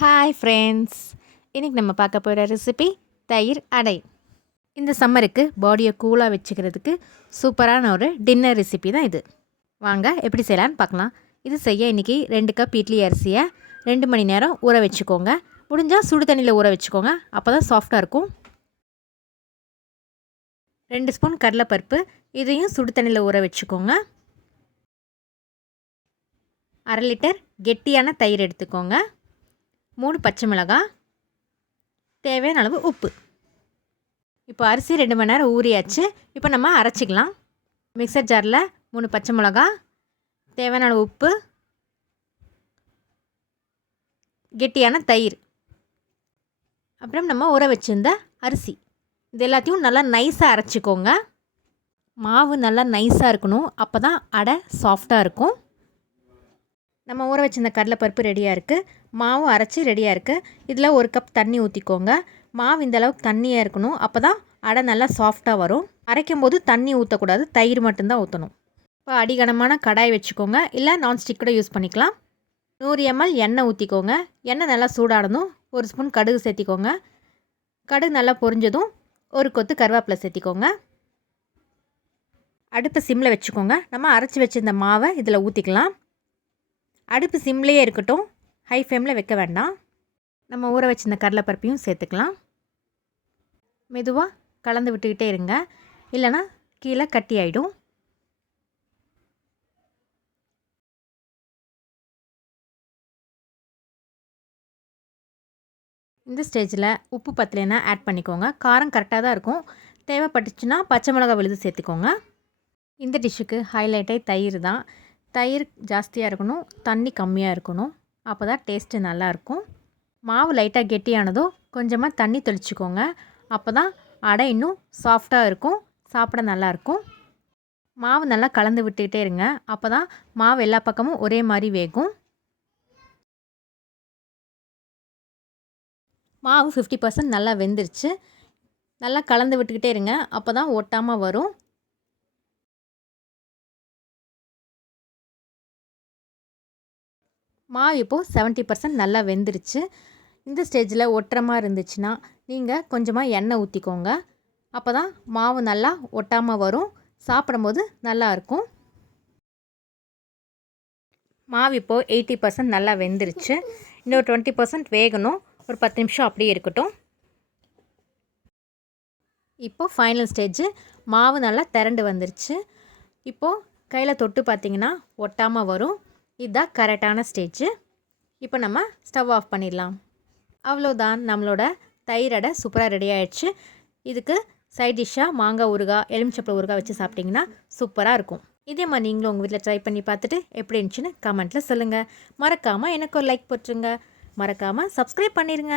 Hi friends, இன்றைக்கி நம்ம பார்க்க போகிற ரெசிபி தயிர் அடை. இந்த சம்மருக்கு பாடியை கூலாக வச்சுக்கிறதுக்கு சூப்பரான ஒரு டின்னர் ரெசிபி தான் இது. வாங்க எப்படி செய்யலான்னு பார்க்கலாம். இது செய்ய இன்றைக்கி 2 கப் இட்லி அரிசியை 2 மணி நேரம் ஊற வச்சுக்கோங்க. முடிஞ்சால் சுடு தண்ணியில் ஊற வச்சுக்கோங்க, அப்போ தான் சாஃப்டாக இருக்கும். 2 ஸ்பூன் கடலைப்பருப்பு, இதையும் சுடு தண்ணியில் ஊற வச்சுக்கோங்க. 1/2 லிட்டர் கெட்டியான தயிர் எடுத்துக்கோங்க. 3 பச்சை மிளகாய், தேவையான அளவு உப்பு. இப்போ அரிசி 2 மணி நேரம் ஊறியாச்சு. இப்போ நம்ம அரைச்சிக்கலாம். மிக்சர் ஜாரில் 3 பச்சை மிளகாய், தேவையான அளவு உப்பு, கெட்டியான தயிர், அப்புறம் நம்ம ஊற வச்சுருந்த அரிசி, இது எல்லாத்தையும் நல்லா நைஸாக அரைச்சிக்கோங்க. மாவு நல்லா நைஸாக இருக்கணும், அப்போ தான் அடை சாஃப்டாக இருக்கும். நம்ம ஊற வச்சிருந்த கடலைப்பருப்பு ரெடியாக இருக்குது, மாவும் அரைச்சி ரெடியாக இருக்குது. இதில் 1 கப் தண்ணி ஊற்றிக்கோங்க. மாவு இந்த அளவுக்கு தண்ணியாக இருக்கணும், அப்போ தான் அடை நல்லா சாஃப்டாக வரும். அரைக்கும் போது தண்ணி ஊற்றக்கூடாது, தயிர் மட்டும்தான் ஊற்றணும். இப்போ அடிகனமான கடாய் வச்சுக்கோங்க, இல்லை நான்ஸ்டிக் கூட யூஸ் பண்ணிக்கலாம். 100 ml எண்ணெய் ஊற்றிக்கோங்க. எண்ணெய் நல்லா சூடானதும் 1 ஸ்பூன் கடுகு சேர்த்திக்கோங்க. கடுகு நல்லா பொரிஞ்சதும் 1 கொத்து கருவேப்பிலை சேர்த்திக்கோங்க. அடுப்பை சிம்மில் வச்சுக்கோங்க. நம்ம அரைச்சி வச்சிருந்த மாவை இதில் ஊற்றிக்கலாம். அடுப்பு சிம்லேயே இருக்கட்டும், ஹை ஃப்ளேமில் வைக்க வேண்டாம். நம்ம ஊற வச்சிருந்த கடலைப்பருப்பையும் சேர்த்துக்கலாம். மெதுவாக கலந்து விட்டுக்கிட்டே இருங்க, இல்லைனா கீழே கட்டி ஆகிடும். இந்த ஸ்டேஜில் உப்பு பத்தலைன்னா ஆட் பண்ணிக்கோங்க. காரம் கரெக்டாக தான் இருக்கும். தேவைப்பட்டுச்சுன்னா பச்சை மிளகாய் விழுது சேர்த்துக்கோங்க. இந்த டிஷ்ஷுக்கு ஹைலைட்டே தயிர் தான். தயிர் ஜாஸ்தியாக இருக்கணும், தண்ணி கம்மியாக இருக்கணும், அப்போ தான் டேஸ்ட்டு நல்லாயிருக்கும். மாவு லைட்டாக கெட்டியானதும் கொஞ்சமாக தண்ணி தெளிச்சிக்கோங்க. அப்போ தான் அடை இன்னும் சாஃப்டாக இருக்கும், சாப்பிட நல்லாயிருக்கும். மாவு நல்லா கலந்து விட்டுக்கிட்டே இருங்க, அப்போ தான் மாவு எல்லா பக்கமும் ஒரே மாதிரி வேகும். மாவு 50% நல்லா வெந்துருச்சு. நல்லா கலந்து விட்டுக்கிட்டே இருங்க, அப்போ தான் ஒட்டாமல் வரும். மாவு இப்போது 70% நல்லா வெந்துருச்சு. இந்த ஸ்டேஜில் ஒட்டுறமாக இருந்துச்சுன்னா நீங்கள் கொஞ்சமாக எண்ணெய் ஊற்றிக்கோங்க. அப்போ தான் மாவு நல்லா ஒட்டாமல் வரும், சாப்பிடும்போது நல்லாயிருக்கும். மாவு இப்போது 80% நல்லா வெந்துருச்சு. இன்னொரு 20% வேகணும். ஒரு 10 நிமிஷம் அப்படியே இருக்கட்டும். இப்போது ஃபைனல் ஸ்டேஜ், மாவு நல்லா திரண்டு வந்துருச்சு. இப்போது கையில் தொட்டு பார்த்திங்கன்னா ஒட்டாமல் வரும். இதுதான் கரெக்டான ஸ்டேஜ். இப்போ நம்ம ஸ்டவ் ஆஃப் பண்ணிடலாம். அவ்வளோதான், நம்மளோட தயிர் அடை சூப்பராக ரெடி ஆகிடுச்சு. இதுக்கு சைட் டிஷ்ஷாக மாங்காய் ஊறுகாய், எலுமிச்சப்பழம் ஊறுகாய் வச்சு சாப்பிட்டிங்கன்னா சூப்பராக இருக்கும். இதே மாதிரி நீங்களும் உங்கள் வீட்டில் ட்ரை பண்ணி பார்த்துட்டு எப்படி இருந்துச்சுன்னு கமெண்ட்டில் சொல்லுங்கள். மறக்காமல் எனக்கு ஒரு லைக் போட்டுருங்க. மறக்காமல் சப்ஸ்கிரைப் பண்ணிடுங்க.